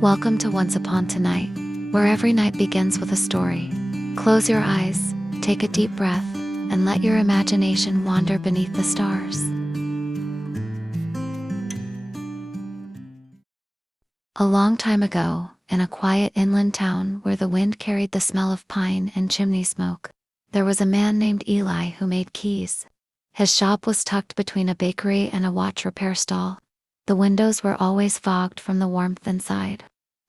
Welcome to Once Upon Tonight, where every night begins with a story. Close your eyes, take a deep breath, and let your imagination wander beneath the stars. A long time ago, in a quiet inland town where the wind carried the smell of pine and chimney smoke, there was a man named Eli who made keys. His shop was tucked between a bakery and a watch repair stall. The windows were always fogged from the warmth inside,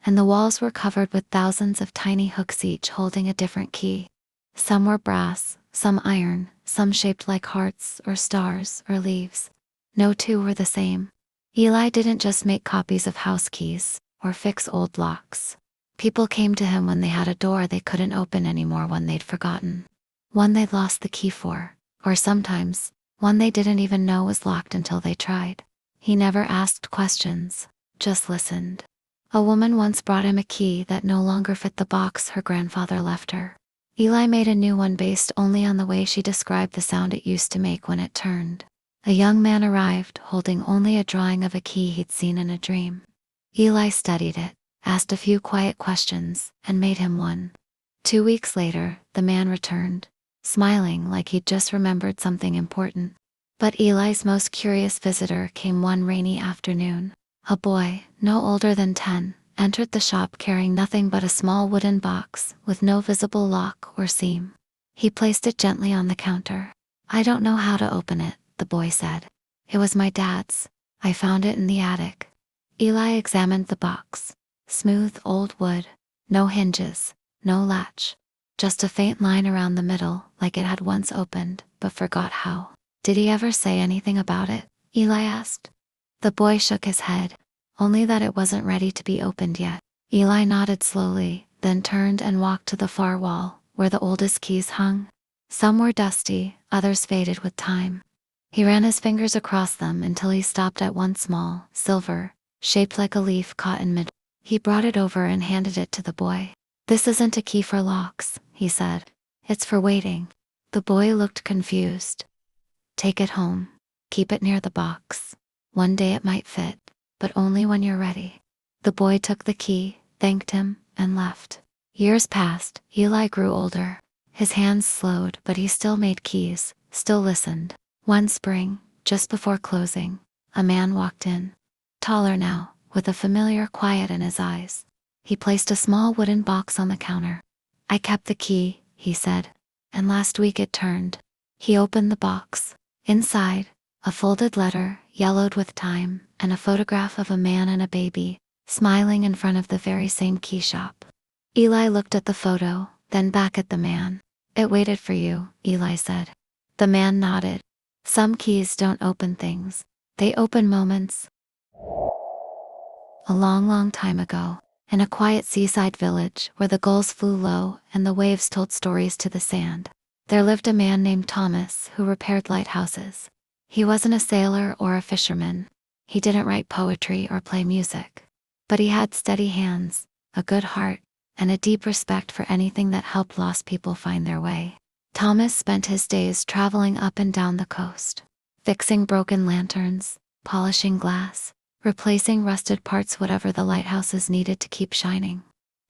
and the walls were covered with thousands of tiny hooks, each holding a different key. Some were brass, some iron, some shaped like hearts or stars or leaves. No two were the same. Eli didn't just make copies of house keys or fix old locks. People came to him when they had a door they couldn't open anymore, one they'd forgotten, one they'd lost the key for, or sometimes one they didn't even know was locked until they tried. He never asked questions, just listened. A woman once brought him a key that no longer fit the box her grandfather left her. Eli made a new one based only on the way she described the sound it used to make when it turned. A young man arrived, holding only a drawing of a key he'd seen in a dream. Eli studied it, asked a few quiet questions, and made him one. 2 weeks later, the man returned, smiling like he'd just remembered something important. But Eli's most curious visitor came one rainy afternoon. A boy, no older than 10, entered the shop carrying nothing but a small wooden box with no visible lock or seam. He placed it gently on the counter. "I don't know how to open it," the boy said. "It was my dad's. I found it in the attic." Eli examined the box. Smooth old wood, no hinges, no latch, just a faint line around the middle, like it had once opened, but forgot how. "Did he ever say anything about it?" Eli asked. The boy shook his head, only that it wasn't ready to be opened yet. Eli nodded slowly, then turned and walked to the far wall, where the oldest keys hung. Some were dusty, others faded with time. He ran his fingers across them until he stopped at one small, silver, shaped like a leaf caught in mid. He brought it over and handed it to the boy. "This isn't a key for locks," he said. "It's for waiting." The boy looked confused. "Take it home. Keep it near the box. One day it might fit, but only when you're ready." The boy took the key, thanked him, and left. Years passed. Eli grew older. His hands slowed, but he still made keys, still listened. One spring, just before closing, a man walked in. Taller now, with a familiar quiet in his eyes. He placed a small wooden box on the counter. "I kept the key," he said, "and last week it turned." He opened the box. Inside, a folded letter, yellowed with time, and a photograph of a man and a baby, smiling in front of the very same key shop. Eli looked at the photo, then back at the man. "It waited for you," Eli said. The man nodded. "Some keys don't open things. They open moments." A long, long time ago, in a quiet seaside village where the gulls flew low and the waves told stories to the sand, there lived a man named Thomas who repaired lighthouses. He wasn't a sailor or a fisherman. He didn't write poetry or play music. But he had steady hands, a good heart, and a deep respect for anything that helped lost people find their way. Thomas spent his days traveling up and down the coast, fixing broken lanterns, polishing glass, replacing rusted parts, whatever the lighthouses needed to keep shining.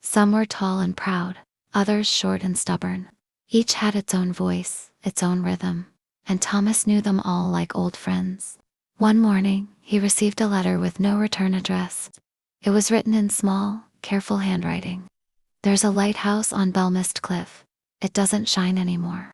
Some were tall and proud, others short and stubborn. Each had its own voice, its own rhythm, and Thomas knew them all like old friends. One morning, he received a letter with no return address. It was written in small, careful handwriting. "There's a lighthouse on Belmist Cliff. It doesn't shine anymore.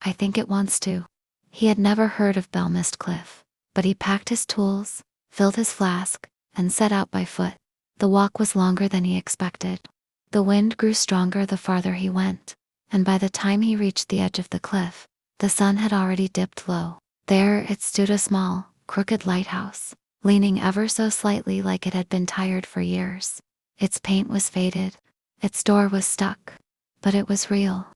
I think it wants to." He had never heard of Belmist Cliff, but he packed his tools, filled his flask, and set out by foot. The walk was longer than he expected. The wind grew stronger the farther he went, and by the time he reached the edge of the cliff, the sun had already dipped low. There it stood, a small, crooked lighthouse, leaning ever so slightly like it had been tired for years. Its paint was faded, its door was stuck, but it was real.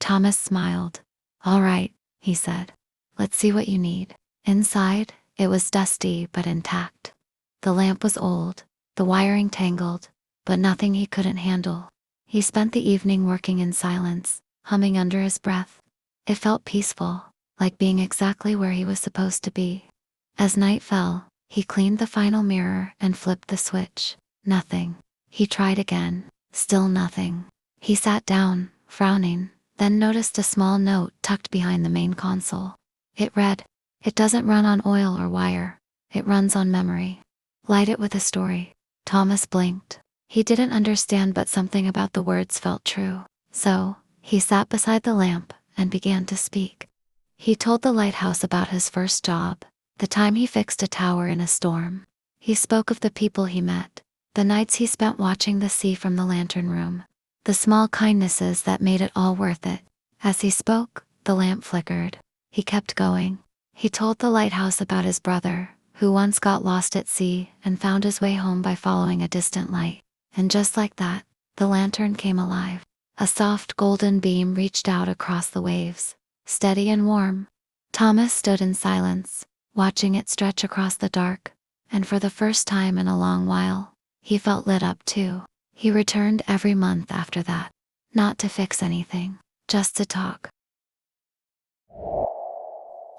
Thomas smiled. "All right," he said. "Let's see what you need." Inside, it was dusty but intact. The lamp was old, the wiring tangled, but nothing he couldn't handle. He spent the evening working in silence, humming under his breath. It felt peaceful, like being exactly where he was supposed to be. As night fell, he cleaned the final mirror and flipped the switch. Nothing. He tried again. Still nothing. He sat down, frowning, then noticed a small note tucked behind the main console. It read, "It doesn't run on oil or wire. It runs on memory. Light it with a story." Thomas blinked. He didn't understand, but something about the words felt true. So, he sat beside the lamp and began to speak. He told the lighthouse about his first job, the time he fixed a tower in a storm. He spoke of the people he met, the nights he spent watching the sea from the lantern room, the small kindnesses that made it all worth it. As he spoke, the lamp flickered. He kept going. He told the lighthouse about his brother, who once got lost at sea and found his way home by following a distant light. And just like that, the lantern came alive. A soft golden beam reached out across the waves, steady and warm. Thomas stood in silence, watching it stretch across the dark, and for the first time in a long while, he felt lit up too. He returned every month after that, not to fix anything, just to talk.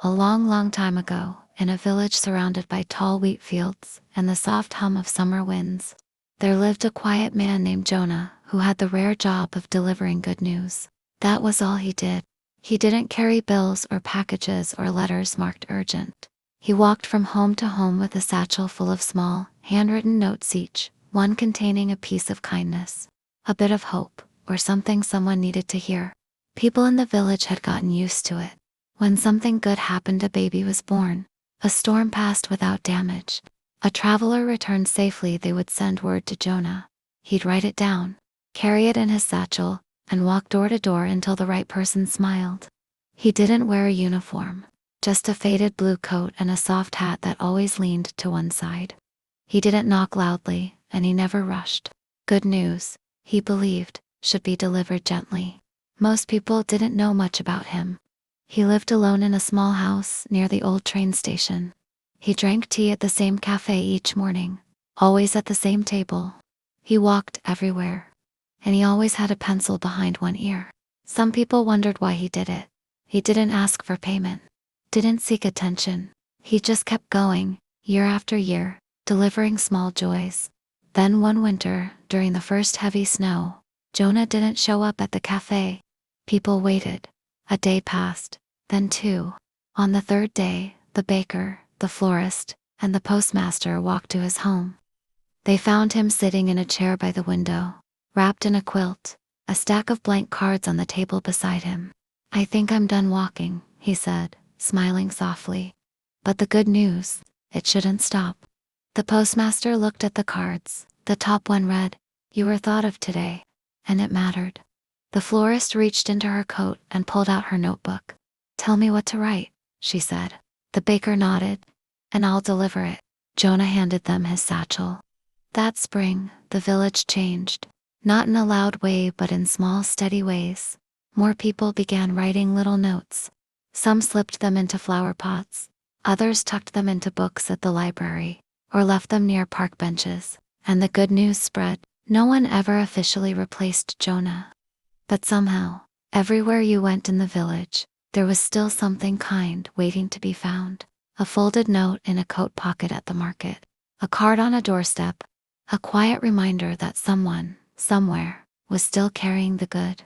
A long, long time ago, in a village surrounded by tall wheat fields and the soft hum of summer winds, there lived a quiet man named Jonah who had the rare job of delivering good news. That was all he did. He didn't carry bills or packages or letters marked urgent. He walked from home to home with a satchel full of small, handwritten notes, each one containing a piece of kindness, a bit of hope, or something someone needed to hear. People in the village had gotten used to it. When something good happened, a baby was born, a storm passed without damage, a traveler returned safely, they would send word to Jonah. He'd write it down, carry it in his satchel, and walk door to door until the right person smiled. He didn't wear a uniform, just a faded blue coat and a soft hat that always leaned to one side. He didn't knock loudly, and he never rushed. Good news, he believed, should be delivered gently. Most people didn't know much about him. He lived alone in a small house near the old train station. He drank tea at the same cafe each morning, always at the same table. He walked everywhere, and he always had a pencil behind one ear. Some people wondered why he did it. He didn't ask for payment, didn't seek attention. He just kept going, year after year, delivering small joys. Then one winter, during the first heavy snow, Jonah didn't show up at the cafe. People waited. A day passed, then two. On the third day, the baker, the florist, and the postmaster walked to his home. They found him sitting in a chair by the window, wrapped in a quilt, a stack of blank cards on the table beside him. "I think I'm done walking," he said, smiling softly. "But the good news, it shouldn't stop." The postmaster looked at the cards. The top one read, "You were thought of today," and it mattered. The florist reached into her coat and pulled out her notebook. "Tell me what to write," she said. The baker nodded. "And I'll deliver it." Jonah handed them his satchel. That spring, the village changed. Not in a loud way, but in small, steady ways. More people began writing little notes. Some slipped them into flower pots. Others tucked them into books at the library, or left them near park benches. And the good news spread. No one ever officially replaced Jonah. But somehow, everywhere you went in the village, there was still something kind waiting to be found. A folded note in a coat pocket at the market, a card on a doorstep, a quiet reminder that someone, somewhere, was still carrying the good.